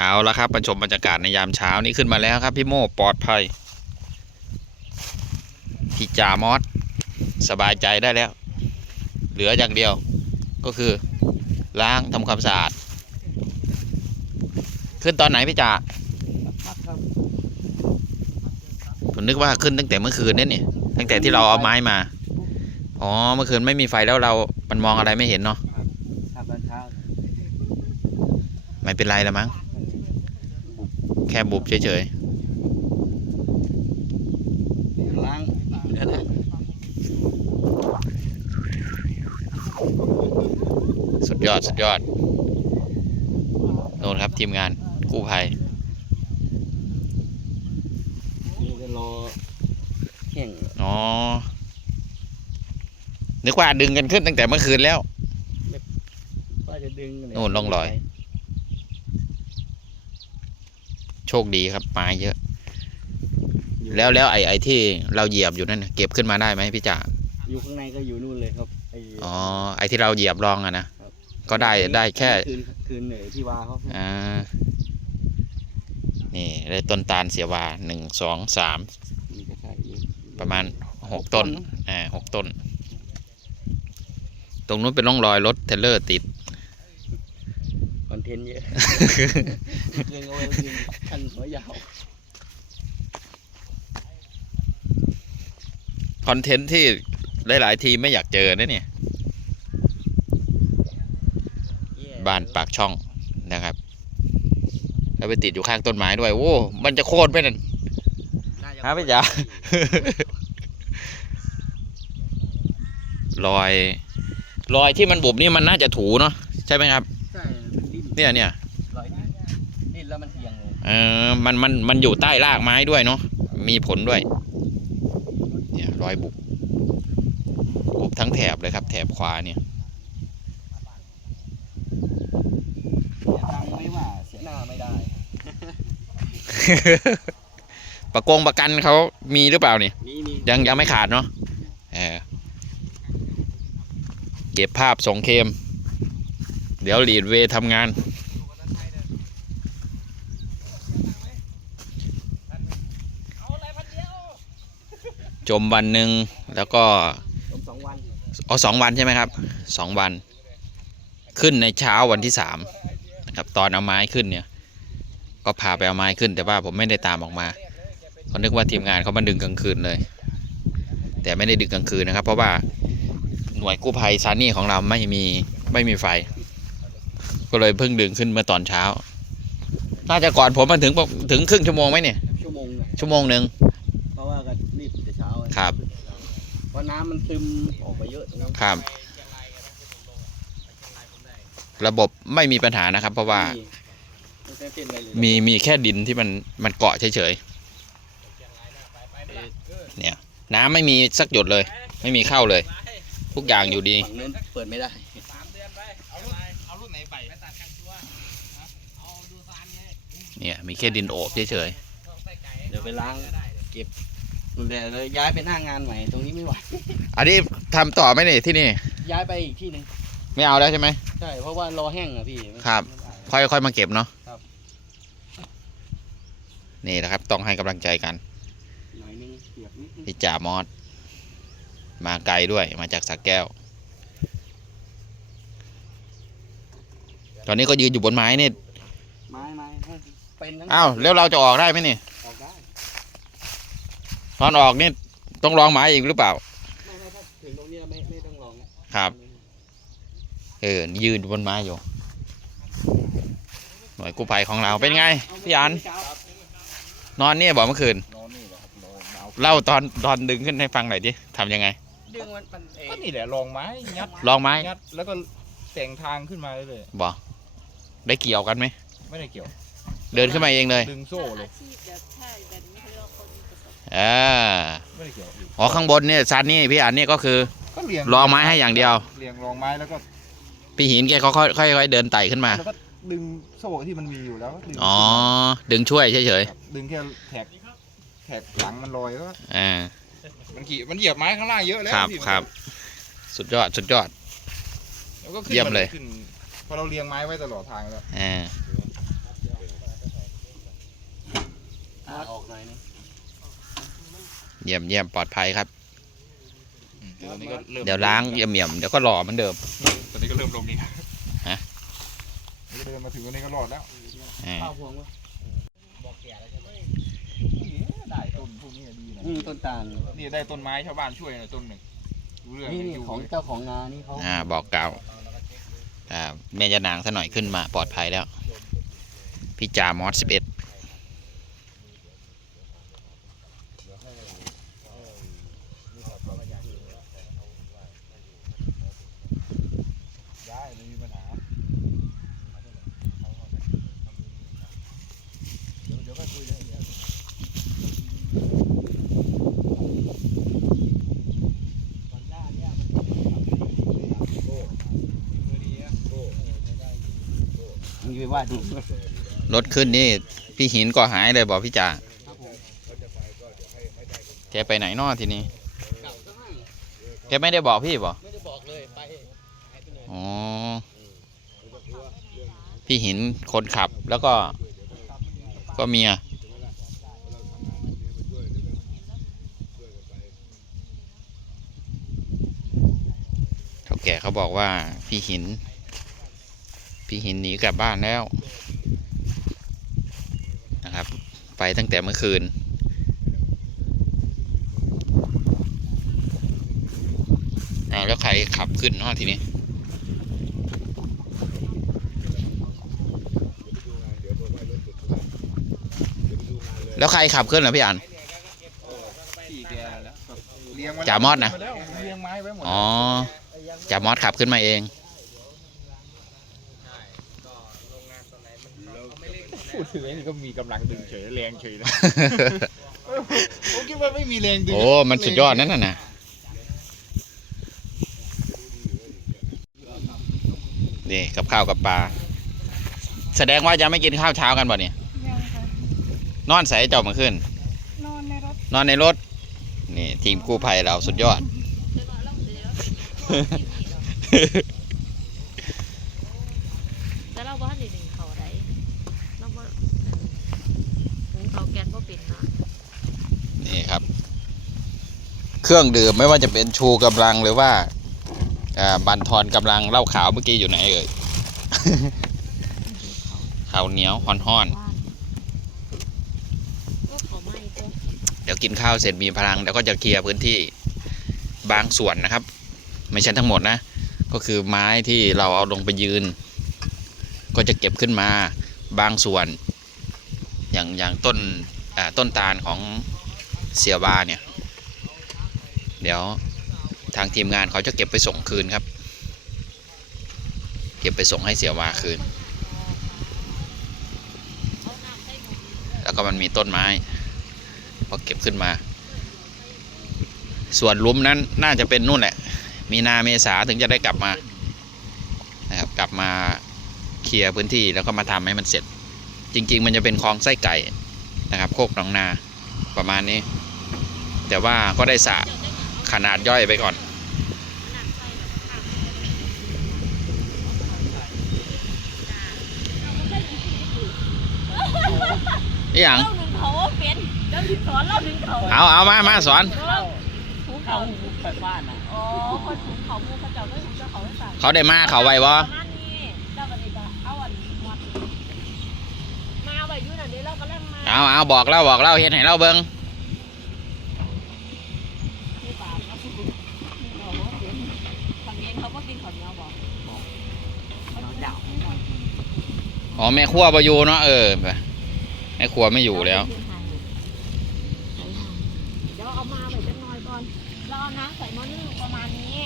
เอาละครับมาชมบรรยากาศในยามเช้านี้ขึ้นมาแล้วครับ พี่โม่ปลอดภัย พี่จ่ามอสสบายใจได้แล้ว เหลืออย่างเดียวก็คือ ล้างทำความสะอาด ขึ้นตอนไหนพี่จ่าพักครับผมนึกว่าขึ้นตั้งแต่เมื่อคืนเนี่ยนี่ตั้งแต่ที่เราเอาไม้มา อ๋อเมื่อคืนไม่มีไฟแล้วเรา มันมองอะไรไม่เห็นเนาะทำตอนเช้าไม่เป็นไรละมั้ง แค่บุบเฉยล้างเดี๋ยวนะๆสุดยอด สุดยอดโน่นครับทีมงานกู้ภัยนี่จะรอแห้งอ๋อ นึกว่าดึงกันขึ้นตั้งแต่เมื่อคืนแล้วว่าจะดึงเยโน่นร่องรอย โชคดีครับมาเยอะ แล้วแล้วไอ้ไอ้ที่เราเหยียบอยู่นั่นน่ะเก็บขึ้นมาได้ไหมพี่จ่าอยู่ข้างในก็อยู่นู่นเลยครับไอ้อ๋อไอ้ที่เราเหยียบรองอะนะก็ได้ได้แค่คืนคืนเหนื่อยที่วาเขาอ่านี่ได้ต้นตาลเสียวาหนึ่งสองสามนี่ก็ใช่อยู่ประมาณหกต้นอ่าหกต้น ตรงนู้นเป็นร่องรอยรถเทรลเลอร์ติดคอน เทนต์เยอะเรื่องเอาไว้ดึงคันหัวยาวคอนเทนต์ที่หลาย ๆ ทีไม่อยากเจอนะเนี่ยแย่บ้านปากช่องนะครับ แล้วไปติดอยู่ข้างต้นไม้ด้วย โอ้ มันจะโค่นไปนั่นน่าจะฮะพี่จ๋ารอย รอยที่มันบุบนี่มันน่าจะถูเนาะใช่ไหมครับใช่มันดิ้น เนี่ยเนี่ยรอยดิ้นดิ้นแล้วมันเอียงลงเออมันมันมันอยู่ใต้รากไม้ด้วยเนาะมีผลด้วย เนี่ยรอยบุบบุบทั้งแถบเลยครับ แถบขวาเนี่ยเสียตังค์ไม่ว่าเสียหน้าไม่ได้ ประกงประกันเขามีหรือเปล่าเนี่ยนี่นี่ยังยังไม่ขาดเนาะเออเก็บภาพส่งเคม เดี๋ยวลีดเวทำงาน จมวันหนึ่งแล้วก็ผมสองวันเอาสองวันใช่ไหมครับสองวัน ขึ้นในเช้าวันที่สามนะครับตอนเอาไม้ขึ้นเนี่ย ก็พาไปเอาไม้ขึ้น แต่ว่าผมไม่ได้ตามออกมาเขานึกว่าทีมงานเขามาดึงกลางคืนเลย แต่ไม่ได้ดึกกลางคืนนะครับ เพราะว่าหน่วยกู้ภัยซานี่ของเราไม่มีไม่มีไฟ ก็เลยเพิ่งดึงขึ้นเมื่อตอนเช้า น่าจะก่อนผมมาถึงถึงครึ่งชั่วโมงไหมเนี่ย ชั่วโมงน่ะชั่วโมงหนึ่งเพราะว่าก็รีบแต่เช้าอะครับ เพราะน้ำมันซึมออกไปเยอะตรงนั้นครับ ระบบไม่มีปัญหานะครับ เพราะว่าไม่ได้เป็นอะไรเลยมีมีแค่ดินที่มันมันเกาะเฉยๆเนี่ย น้ำไม่มีสักหยดเลย ไม่มีเข้าเลย ทุกอย่างอยู่ดี ฝั่งนู้นเปิดไม่ได้ เนี่ย มีแค่ดินโอบเฉยเดี๋ยวไปล้างเก็บเดี๋ยวเลยย้ายไปหน้างานใหม่ตรงนี้ไม่ไหว ๆอันนี้ทำต่อไหมเนี่ยที่นี่ ย้ายไปอีกที่หนึ่งไม่เอาแล้วใช่ไหม ใช่ เพราะว่ารอแห้งอะพี่ครับไม่ได้ค่อยค่อยมาเก็บเนาะครับ นี่แหละครับ ต้องให้กำลังใจกันหน่อยนึงเปียกนิดนึงพี่จ่ามอสมาไกลด้วยมาจากสักแก้ว ตอนนี้ก็ยืนอยู่บนไม้นี่ไม้ไม้ เป็นทั้งอ้าวแล้วเราจะออกได้ไหมนี่ออกได้ตอนออกนี่ต้องลองไม้อีกหรือเปล่า ไม่ไม่ถ้าถึงตรงเนี้ยไม่ไม่ต้องลองนะครับ เออยืนอยู่บนไม้อยู่หน่วยกู้ภัยของเราเป็นไงพี่อันนอนเนี่ยบอกเมื่อคืนนอนนี่แหละครับนอนหนาวเล่าตอนตอนดึงขึ้นให้ฟังหน่อยดิทำยังไง ดึงมันมันเอก็งนี่แหละลองไม้งัดลองไม้งัดแล้วก็แต่งทางขึ้นมาเลยบอกได้เกี่ยวกันไหมไม่ได้เกี่ยว เดินขึ้นมาเองเลยดึงโซ่เลยอาชีพแบบใช่แบบนี้เขาเรียกว่าคนประสบอ่าไม่ได้เกี่ยวอ๋อข้างบนเนี่ยซันนี่พี่อันเนี่ยก็คือ ก็เรียงรอไม้ให้อย่างเดียวเรียงรองไม้แล้วก็พี่หินแกเขาค่อยค่อยค่อยเดินไต่ขึ้นมาแล้วก็ดึงโซ่ที่มันมีอยู่แล้วก็ดึงอ๋อดึงช่วยเฉยครับดึงแค่แท็กแท็กหลังมันลอยก็ๆอ่า มันขี่มันเหยียบไม้ข้างล่างเยอะแล้วครับพี่ครับ สุดยอดสุดยอด แล้วก็ขึ้นเยี่ยมเลย ขึ้นพอเราเรียงไม้ไว้ตลอดทางแล้วอ่า ตา ออกหน่อยนึงเยี่ยมเยี่ยมปลอดภัยครับ เดี๋ยวนี้ก็เริ่มเดี๋ยวล้างเยี่ยมเยี่ยมเดี๋ยวก็หล่อเหมือนเดิมตอนนี้ก็เริ่มลงนี่ฮะนี่ก็เดินมาถึงวันนี้ก็รอดแล้วอ่าข้าวพวงวะได้ต้นพวกนี้ดีนะอืมต้นตาลนี่ได้ต้นไม้ชาวบ้านช่วยหน่อยต้นหนึ่งรู้เรื่องนี่นี่อยู่ของเลยเจ้าของนานี่เขาอ่าบอกกล่าวอ่าแม่ยานางซะหน่อยขึ้นมาปลอดภัยแล้ว พี่จ่ามอสสิบเอ็ด ได้ไม่มีปัญหาเดี๋ยวเดี๋ยวไปคุยกันเดี๋ยวมีไปว่าดูรถขึ้นนี่ พี่หินก็หายเลยบอกพี่จ่าแกไปไหนนอทีนี้แกไม่ได้บอกพี่บอก ไม่ได้บอกเลยไป อ๋อ พี่หินคนขับแล้วก็ ก็เมียเท่าแก่เขาบอกว่าพี่หิน พี่หินหนีกลับบ้านแล้ว นะครับ ไปตั้งแต่เมื่อคืนแล้วใครขับขึ้นเนาะทีนี้ แล้วใครขับขึ้นเหรอพี่อันพี่แกแล้วเลี้ยงไว้จ่ามอดนะแล้วเลี้ยงไม้ไว้หมดอ๋อจ่ามอสขับขึ้นมาเองพูดถึงไอ้นี่ก็มีกำลังดึงเฉยแรงเฉยนะผมคิดว่าไม่มีแรงดึงโอ้มันสุดยอดนั่นน่ะนะนี่กับข้าวกับปลาแสดงว่ายังไม่กินข้าวเช้ากันบ่เนี่ยยังค่ะ นอนใส่เจ้ามาขึ้น นอนในรถนอนในรถ นี่ ทีมกู้ภัยเราสุดยอด แต่เราบ้านนี่หนึ่งเขาไดเราบ้านหุงเขาแก๊สบ่เป็นเนาะนี่ครับ เครื่องดื่มไม่ว่าจะเป็นชูกำลังหรือว่าอ่าบันทอนกำลังเหล้าขาวเมื่อกี้อยู่ไหนเอ่ย ข้าวเหนียวฮ้อนบ้านก็เขาไม่ตัว ๆเดี๋ยว กินข้าวเสร็จมีพลังเดี๋ยวก็จะเคลียร์พื้นที่บางส่วนนะครับ ไม่ใช่ทั้งหมดนะ ก็คือไม้ที่เราเอาลงไปยืน ก็จะเก็บขึ้นมาบางส่วน อย่างอย่างต้นต้นตาลของเสียบาเนี่ย เดี๋ยวทางทีมงานเขาจะเก็บไปส่งคืนครับ เก็บไปส่งให้เสียวาคืน แล้วก็มันมีต้นไม้ พอเก็บขึ้นมา ส่วนหลุมนั้นน่าจะเป็นนู่นแหละ มีนาเมษาถึงจะได้กลับมานะครับกลับมาเคลียร์พื้นที่แล้วก็มาทำให้มันเสร็จ จริง ๆ มันจะเป็นคลองไส้ไก่นะครับ โคกหนองนาประมาณนี้ แต่ว่าก็ได้สระขนาดย่อยไปก่อนน้ำใส่แบบข้างอหย่าง เล่าหนึ่งเขาว่าเป็นเจ้าถึงสอนเล่าหนึ่งเขาเอาเอามามาสอนเล่าหุงเขาเขาไปบ้านอะอ๋อคนหุงเขามูเขาเจ้าไม่หุงเจ้าเขาไม่สั่งเขาได้มาเขาไว้บ่ประมาณนี้เจ้าก็เลยจะเอาอันหมดมาไว้อยู่นั่นเดี๋ยวเราก็เริ่มมาเอาเอาบอกเล่าบอกเล่าเห็นให้เราเบิงไม่บาปนะคุณเราว่าเป็นคนเย็นเขาก็กินข้าวเหนียวบอกเขาเดาอ๋อแม่ครัวประยูเนาะเออแม่ครัวไม่อยู่แล้ว เดี๋ยวเอามาไว้จักหน่อยก่อนเราเอาน้ำใส่หม้อนึ่งประมาณนี้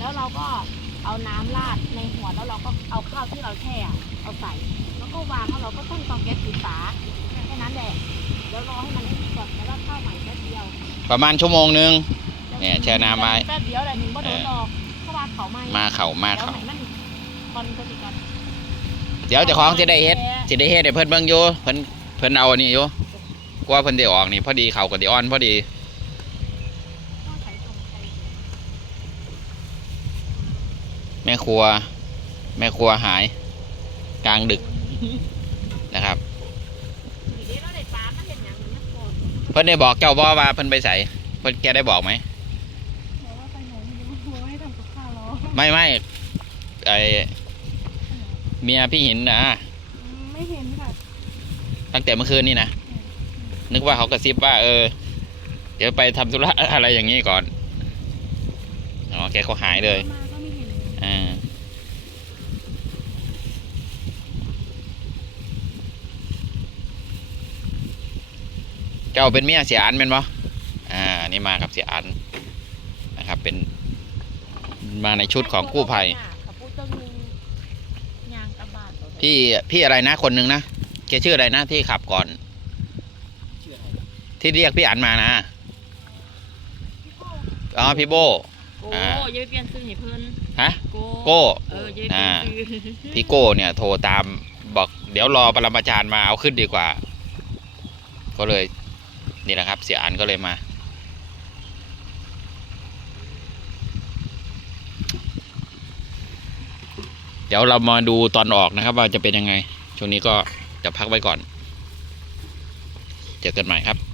แล้วเราก็เอาน้ำราดในหัวแล้วเราก็เอาข้าวที่เราแช่อะเอาใส่ แล้วก็วางแล้วเราก็ต้นเตาแก๊สปิดฝาแค่นั้นแหละเดี๋ยวรอให้มันให้ก่อนแล้วก็ข้าวใหม่แป๊บเดียวประมาณชั่วโมงหนึงเนี่ยแช่น้ำไว้แป๊บเดียวแหละหนึ่งก็โดนดอกเพราะว่าเขาไหม้มาเขามาเดี๋ยวเขาไหนมันคอนก็สิกันเดี๋ยวเจ้าของจะได้เฮ็ดจะได้เฮ็ดให้เพิ่นเบิ่งอยู่เพิ่นเพิ่นเอาอันนี้อยู่กลัวเพิ่นได้ออกนี่พอดีเขากับดีออนพอดี ต้องใช้ตรงใช้ แม่ครัว แม่ครัวหาย กลางดึกนะครับทีนี้เราได้ปลามันเห็นอย่างนี้พิ่นได้บอกเจ้าบ่ว่าเพิ่นไปใส่เพิ่นแกได้บอกไหมบอกว่าไปไหนไม่รู้ให้ทำกับข้าวรอไม่ไม่ไอเมียพี่หินนะอืมไม่เห็นค่ะตั้งแต่เมื่อคืนนี่นะนึกว่าเขากระซิบว่า เออ เดี๋ยวไปทำธุระอะไรอย่างนี้ก่อนอ๋อแกก็หายเลยมาก็ไม่เห็นเลย อ่า เจ้าเป็นเมียเสียอันเป็นปะอ่านี่มากับเสียอันนะครับ เป็นมาในชุดของกู้ภัยกับผู้เจ้างูยางกระบาดพี่พี่อะไรนะคนหนึ่งนะแกชื่ออะไรนะที่ขับก่อนชื่ออะไรที่เรียกพี่อันมานะอ๋อพี่โบโก้อ่าอยืดเปลี่ยนซื้อให้เพิ่นฮะโก้โก้เอออยืดเปลี่ยนซื้อพี่โก้เนี่ยโทรตามบอกเดี๋ยวรอปรมาจารย์มาเอาขึ้นดีกว่า ก็เลย นี่แหละครับ เสียอันก็เลยมา เดี๋ยวเรามาดูตอนออกนะครับ ว่าจะเป็นยังไง ช่วงนี้ก็จะพักไว้ก่อน เจอกันใหม่ครับ